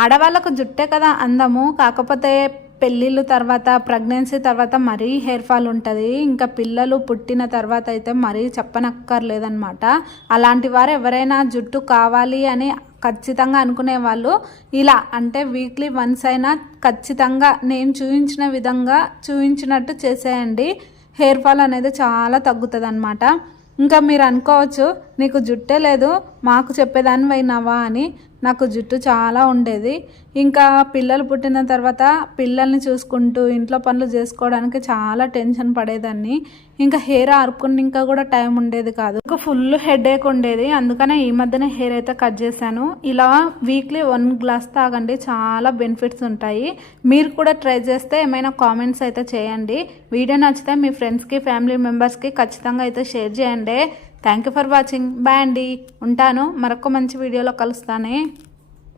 ఆడవాళ్ళకు జుట్టే కదా అందము, కాకపోతే పెళ్ళిళ్ళు తర్వాత ప్రెగ్నెన్సీ తర్వాత మరీ హెయిర్ ఫాల్ ఉంటుంది. ఇంకా పిల్లలు పుట్టిన తర్వాత అయితే మరీ చెప్పనక్కర్లేదనమాట. అలాంటి వారు ఎవరైనా జుట్టు కావాలి అని ఖచ్చితంగా అనుకునే వాళ్ళు ఇలా అంటే వీక్లీ వన్స్ అయినా ఖచ్చితంగా నేను చూపించిన విధంగా చూపించినట్టు చేసేయండి. హెయిర్ ఫాల్ అనేది చాలా తగ్గుతుంది అనమాట. ఇంకా మీరు అనుకోవచ్చు, నీకు జుట్టే లేదు మాకు చెప్పేదాన్ని అయినావా అని. నాకు జుట్టు చాలా ఉండేది. ఇంకా పిల్లలు పుట్టిన తర్వాత పిల్లల్ని చూసుకుంటూ ఇంట్లో పనులు చేసుకోవడానికి చాలా టెన్షన్ పడేదాన్ని. ఇంకా హెయిర్ ఆరుకుని ఇంకా కూడా టైం ఉండేది కాదు. ఇంకా ఫుల్ హెడేక్ ఉండేది. అందుకనే ఈ మధ్యనే హెయిర్ అయితే కట్ చేశాను. ఇలా వీక్లీ 1 గ్లాస్ తాగండి, చాలా బెనిఫిట్స్ ఉంటాయి. మీరు కూడా ట్రై చేస్తే ఏమైనా కామెంట్స్ అయితే చేయండి. వీడియో నచ్చితే మీ ఫ్రెండ్స్కి ఫ్యామిలీ మెంబర్స్కి ఖచ్చితంగా అయితే షేర్ చేయండి. Thank you for watching. Bye అండి, ఉంటాను. మరొక మంచి వీడియోలో కలుస్తానే.